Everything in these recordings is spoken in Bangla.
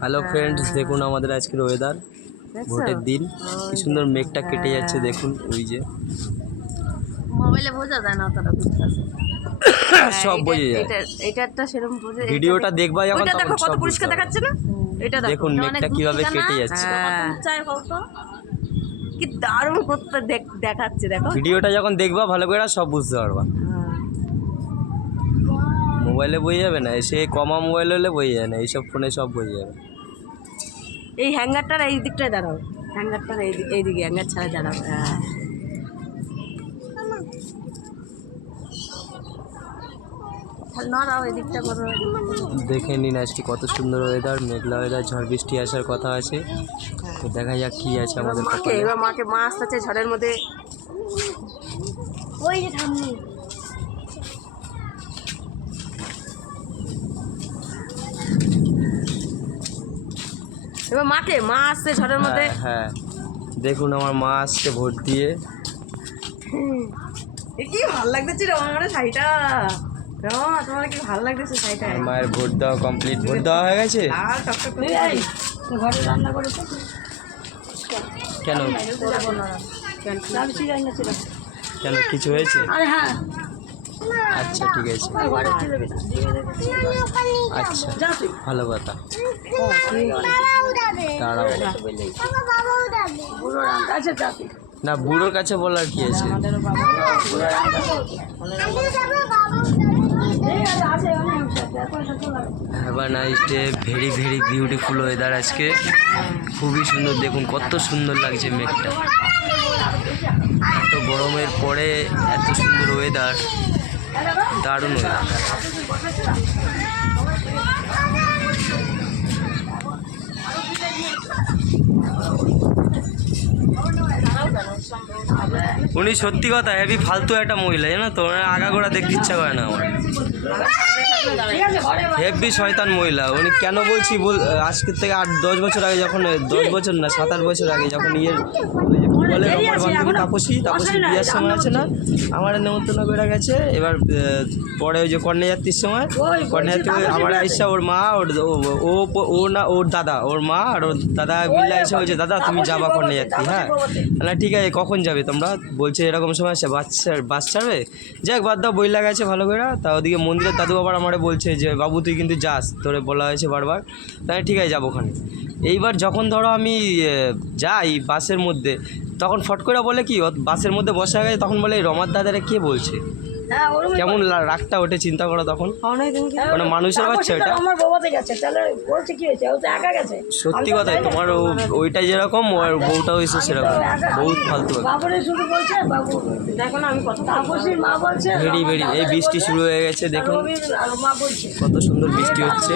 হ্যালো ফ্রেন্ডস, দেখুন আমাদের আজকের ওয়েদার, ভোটের দিন। কি সুন্দর মেঘটা কেটে যাচ্ছে, দেখুন ওই যে মোবাইলে বোঝা যায় না অতটা বুঝতেছে। সব বোঝা যায়। এটা একটা সেরকম বোঝে। ভিডিওটা দেখবা যখন ওইটা দেখো তখন কত সব পরিষ্কার বুঝতে দেখাচ্ছে না। এটা দেখুন মেঘটা কিভাবে কেটে যাচ্ছে। কি দারুণ করতে দেখাচ্ছে, দেখো। ভিডিওটা যখন দেখবা ভালো করে সব বুঝতে পারবা। মোবাইলে বোঝা যাবে না, সে কমা মোবাইল হলে বোঝা যায় না, এইসব ফোনে সব বোঝা যাবে। এই হ্যাঙ্গারটার এই দিকটায় দাঁড়াও, হ্যাঙ্গারটার এইদিকে হ্যাঙ্গার ছাড়া দাঁড়াও। নড়াও, এই দিকটা করো। দেখে নিন আজকে কত সুন্দর ওয়েদার, মেঘলা ওয়েদার, ঝড় বৃষ্টি আসার কথা আছে। তো দেখা যাক কি আছে আমাদের কপালে। এবার মাকে মা আসতেছে ঝড়ের মধ্যে। ওই যে ঠাম্মি, এবার মাকে মা আসছে ঝড়ের মধ্যে। হ্যাঁ দেখুন আমার মা আসছে ভোট দিয়ে। কি ভালো লাগতেছে রে আমার শাড়িটা। তোমার কি ভালো লাগতেছে শাড়িটা? মায়ের ভোট দেওয়া কমপ্লিট, ভোট দেওয়া হয়ে গেছে। ঘরে রান্না করেছো কেন কেন কিছু হয়েছে? আরে হ্যাঁ, আচ্ছা ঠিক আছে, আচ্ছা ভালো কথা। দাঁড়াও, না বুড়োর কাছে বলার কি আছে। Have a nice day, very very beautiful weather আজকে, খুবই সুন্দর। দেখুন কত সুন্দর লাগছে মেঘটা, এত গরমের পরে এত সুন্দর ওয়েদার, দারুণ ওয়েদার। উনি সত্যি কথা হেভি ফালতু একটা মহিলা, জানো তো, আগাগোড়া দেখতে ইচ্ছা করে না আমার। হেভি শয়তান মহিলা উনি। কেন বলছি, আজকের থেকে 8-10 বছর আগে, যখন 10 বছর না 7-8 বছর আগে, যখন বলে আমার বান্ধবী তাপসী বিয়ার সময় আছে না, আমার নেমন্তন্ন করে গেছে। এবার পরে ওই যে কন্যাযাত্রীর সময়, কন্যাযাত্রী আমার আইসা ওর মা, ও না ওর দাদা, ওর মা আর ওর দাদা মিলে আইসা বলছে, দাদা তুমি যাবা কন্যাযাত্রী? হ্যাঁ না ঠিক আছে, কখন যাবে তোমরা? বলছে এরকম সময় বাস ছাড়বে। যাক বাদ দাও, বই লাগাইছে ভালো করে। তা ওদিকে মন্দিরের দাদু বাবার আমারে বলছে যে বাবু তুই কিন্তু যাস, তোরে বলা হয়েছে বারবার। তাই ঠিক আছে যাবো ওখানে। এইবার যখন ধরো আমি যাই বাসের মধ্যে, তখন ফট করে বলে কি, বাসের মধ্যে বসা গেছে, তখন বলে রমার দাদারে কে বলছে। কেমন রাগটা ওঠে চিন্তা করো তখন। মানে মানুষের বাচ্চা এটা, সত্যি কথাই। তোমার ওইটাই যেরকম, ওর বউটাও এসে সেরকম, বহুত ফালতু। ভেরি ভেরি, এই বৃষ্টি শুরু হয়ে গেছে, দেখুন কত সুন্দর বৃষ্টি হচ্ছে।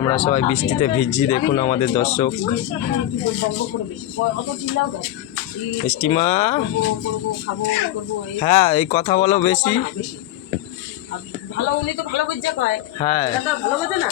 আমরা সবাই বৃষ্টিতে ভিজছি, দেখুন আমাদের দর্শক। মিষ্টিমা, হ্যাঁ এই কথা বলো বেশি। ভালো উনি তো ভালো বুঝছে কয়। হ্যাঁ ভালো বোঝে না।